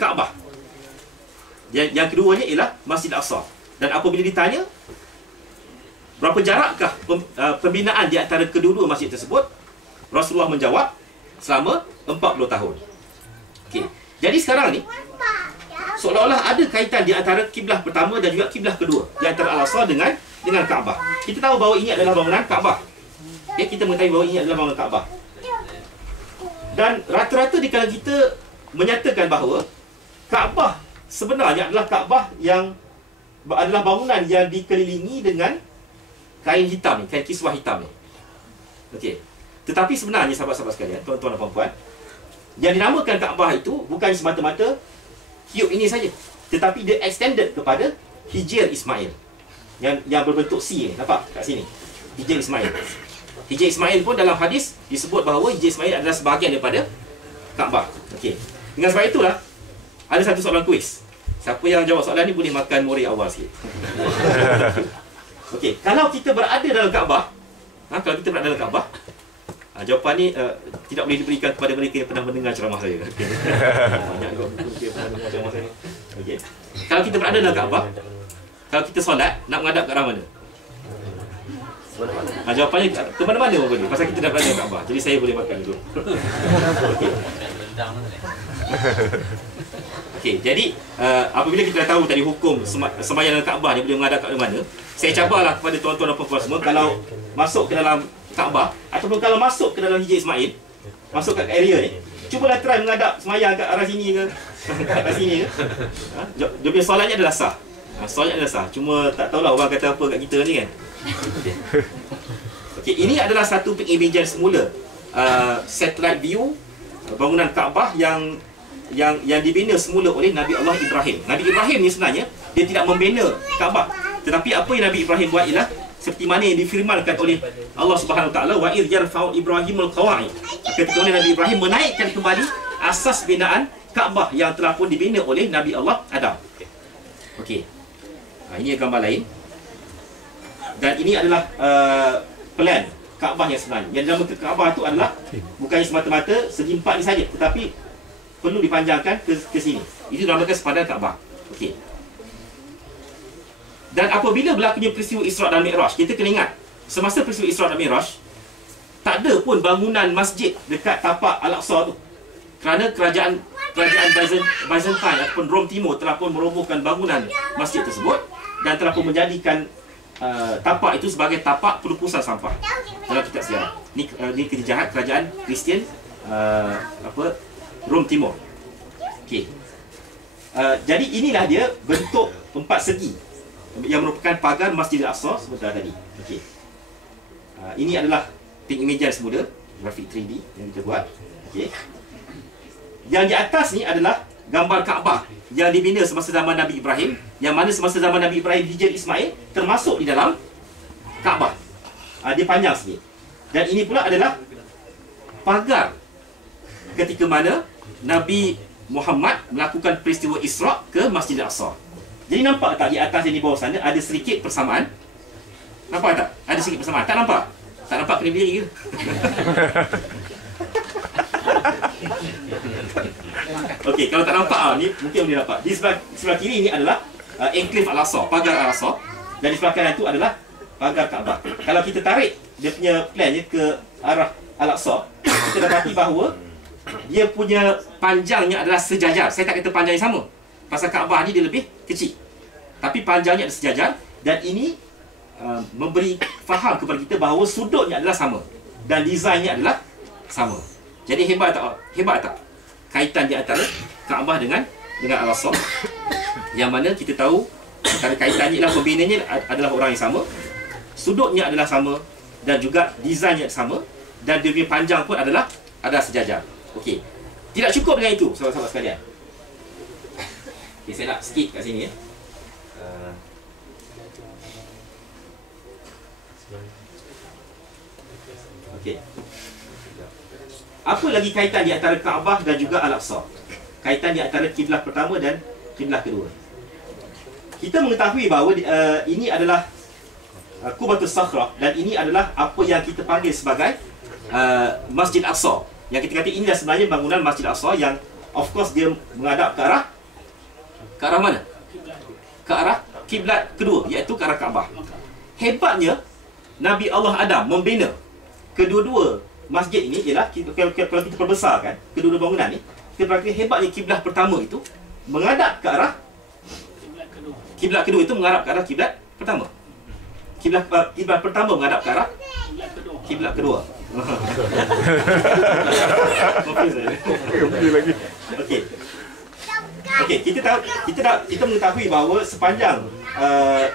Kaabah. Yang keduanya ialah Masjid Al-Aqsa. Dan apabila ditanya berapa jarakkah pembinaan di antara kedua-dua masjid tersebut, Rasulullah menjawab selama 40 tahun. Okey. Jadi sekarang ni seolah-olah ada kaitan di antara kiblah pertama dan juga kiblah kedua, di antara Al-Aqsa dengan Kaabah. Kita tahu bahawa ini adalah bangunan Kaabah. Okay, kita mengetahui bahawa ini adalah bangunan Kaabah. Dan rata-rata di kalangan kita menyatakan bahawa Kaabah sebenarnya adalah Kaabah yang adalah bangunan yang dikelilingi dengan kain hitam ni, kain kiswah hitam ni. Okey. Tetapi sebenarnya sahabat-sahabat sekalian, tuan-tuan dan puan-puan, yang dinamakan Kaabah itu bukan semata-mata hiup ini saja, tetapi dia extended kepada Hijr Ismail yang berbentuk C ni. Nampak kat sini? Hijr Ismail. Hijr Ismail pun dalam hadis disebut bahawa Hijr Ismail adalah sebahagian daripada Kaabah. Okey. Dengan sebab itulah ada satu soalan kuis. Siapa yang jawab soalan ni boleh makan mori awal sikit. Okey, kalau kita berada dalam Kaabah, kalau kita berada dalam Kaabah, jawapan ni tidak boleh diberikan kepada mereka yang pernah mendengar ceramah saya. Okay. Banyak juga yang pernah mendengar ceramah saya. Okey. Kalau kita berada dalam Kaabah, kalau kita solat, nak menghadap ke arah mana? Jawapannya ke mana-mana pun boleh. Pasal kita dah berada dalam Kaabah. Jadi saya boleh makan dulu. Okey. Okey, jadi apabila kita dah tahu tadi hukum sembahyang dalam Kaabah ni boleh menghadap ke mana, saya cabarlah kepada tuan-tuan dan puan-puan semua, kalau masuk ke dalam Kaabah ataupun kalau masuk ke dalam Hijr Ismail, masuk kat area ni, cubalah try menghadap sembahyang kat arah sini ke, kat sini ke. Dia punya solatnya adalah sah. Solatnya adalah sah. Cuma tak tahulah orang kata apa kat kita ni kan. Okey, ini adalah satu pengimajan semula satellite view bangunan Kaabah yang dibina semula oleh Nabi Allah Ibrahim. Nabi Ibrahim ni sebenarnya dia tidak membina Kaabah, tetapi apa yang Nabi Ibrahim buat ialah seperti mana yang difirmankan oleh Allah Subhanahu Wa Taala, wa idh yarfa'u Ibrahimul qawa'id. Ketika Nabi Ibrahim menaikkan kembali asas binaan Kaabah yang telah pun dibina oleh Nabi Allah Adam. Okey. Ini gambar lain. Dan ini adalah plan Kaabah yang sebenarnya. Yang dinamakan Kaabah itu adalah bukannya semata-mata segi empat ni saja, tetapi perlu dipanjangkan ke sini. Itu dinamakan sepadan Kaabah. Okey. Dan apabila berlakunya peristiwa Isra' dan Mi'raj, kita kena ingat, semasa peristiwa Isra' dan Mi'raj, tak ada pun bangunan masjid dekat tapak Al-Aqsa tu. Kerana kerajaan Byzantine ataupun Rom Timur telah pun merobohkan bangunan masjid tersebut dan telah pun menjadikan tapak itu sebagai tapak pelupusan sampah dalam kitab sejarah. Ini kerja jahat kerajaan Kristian Rom Timur. Okey. Jadi inilah dia bentuk empat segi yang merupakan pagar Masjid Al-Aqsa sebentar tadi. Okey. Ini adalah pengimajan semula, grafik 3D yang kita buat. Okey. Yang di atas ni adalah gambar Kaabah yang dibina semasa zaman Nabi Ibrahim, yang mana semasa zaman Nabi Ibrahim Hijr Ismail termasuk di dalam Kaabah. Dia panjang sikit. Dan ini pula adalah pagar ketika mana Nabi Muhammad melakukan peristiwa Isra' ke Masjid Al-Aqsa. Jadi nampak tak di atas dan di bawah sana ada sedikit persamaan? Nampak tak? Ada sedikit persamaan. Tak nampak? Tak nampak kena berdiri ke? Okey, kalau tak nampak ni mungkin boleh nampak. Di sebelah kiri ini adalah enclave Al-Aqsa, pagar Al-Aqsa, dan di sebelah kanan itu adalah pagar Kaabah. Kalau kita tarik dia punya plannya ke arah Al-Aqsa, kita dapati bahawa dia punya panjangnya adalah sejajar. Saya tak kata panjangnya sama, pasal Kaabah ni dia lebih kecil, tapi panjangnya adalah sejajar. Dan ini memberi faham kepada kita bahawa sudutnya adalah sama dan desainnya adalah sama. Jadi hebat tak? Hebat tak? Kaitan di antara Kaabah dengan Al-Aqsa, yang mana kita tahu antara kaitannya ialah pembinanya adalah orang yang sama, sudutnya adalah sama, dan juga desainnya sama, dan dia punya panjang pun adalah sejajar. Okey. Tidak cukup dengan itu, sahabat-sahabat sekalian. Okey, saya nak skip kat sini ya. Okey. Apa lagi kaitan di antara Kaabah dan juga Al-Aqsa? Kaitan di antara kiblah pertama dan kiblah kedua. Kita mengetahui bahawa ini adalah Qubatus Sakhrah, dan ini adalah apa yang kita panggil sebagai Masjid Aqsa. Yang kita kata inilah sebenarnya bangunan Masjid Aqsa yang of course dia menghadap ke arah mana? Ke arah kiblat kedua, iaitu ke arah Kaabah. Hebatnya Nabi Allah Adam membina kedua-dua masjid ini ialah kalau kita perbesarkan kedua-dua bangunan ni, kita perhatikan hebatnya kiblat pertama itu menghadap ke arah kiblat kedua itu menghadap ke arah kiblat pertama. Kiblat pertama menghadap ke arah kiblat kedua. Okey, kita mengetahui bahawa sepanjang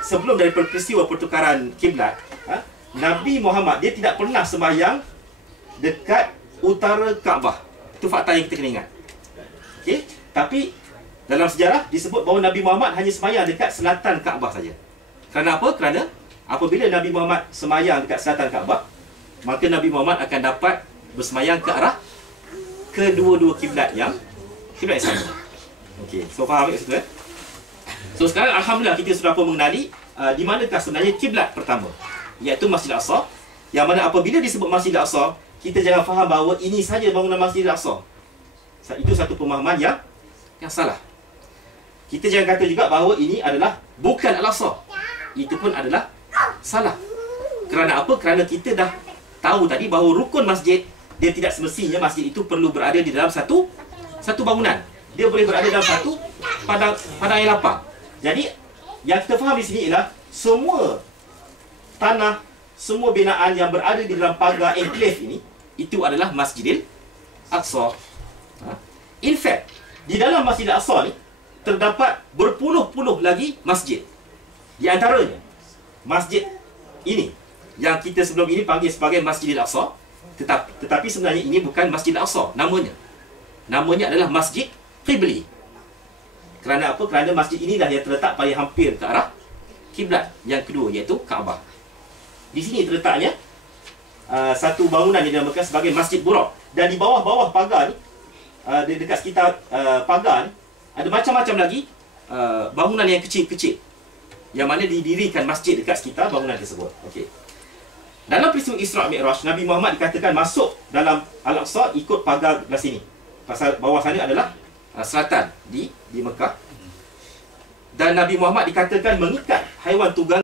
sebelum daripada peristiwa pertukaran kiblat, Nabi Muhammad dia tidak pernah sembahyang dekat utara Kaabah. Itu fakta yang kita kena ingat. Okey, tapi dalam sejarah disebut bahawa Nabi Muhammad hanya sembahyang dekat selatan Kaabah saja. Kerana apa? Kerana apabila Nabi Muhammad sembahyang dekat selatan Kaabah, maka Nabi Muhammad akan dapat bersembahyang ke arah kedua-dua kiblat yang sama. Okey, so faham kat situ So sekarang alhamdulillah kita sudah pun mengenali di manakah sebenarnya kiblat pertama, iaitu Masjid Al-Aqsa. Yang mana apabila disebut Masjid Al-Aqsa, kita jangan faham bahawa ini saja bangunan Masjid Al-Aqsa. Itu satu pemahaman yang salah. Kita jangan kata juga bahawa ini adalah bukan Al-Aqsa. Itu pun adalah salah. Kerana apa? Kerana kita dah tahu tadi bahawa rukun masjid, dia tidak semestinya masjid itu perlu berada di dalam satu bangunan. Dia boleh berada dalam satu padang yang lapang. Jadi yang kita faham di sini ialah semua tanah, semua binaan yang berada di dalam pagar enclave ini, itu adalah Masjidil Aqsa. In fact, di dalam Masjidil Aqsa ni terdapat berpuluh-puluh lagi masjid. Di antaranya masjid ini yang kita sebelum ini panggil sebagai Masjidil Aqsa, tetapi sebenarnya ini bukan Masjidil Aqsa namanya adalah Masjid Qibli. Kerana apa? Kerana masjid inilah yang terletak paling hampir ke arah kiblat yang kedua, iaitu Kaabah. Di sini terletaknya satu bangunan yang dinamakan sebagai Masjid Buraq. Dan di bawah-bawah pagar ni, dekat sekitar pagar ni, ada macam-macam lagi bangunan yang kecil-kecil yang mana didirikan masjid dekat sekitar bangunan tersebut. Okey. Dalam peristiwa Isra' Mi'raj, Nabi Muhammad dikatakan masuk dalam Al-Aqsa ikut pagar belah sini. Pasal bawah sana adalah selatan di Mekah. Dan Nabi Muhammad dikatakan mengikat haiwan tunggang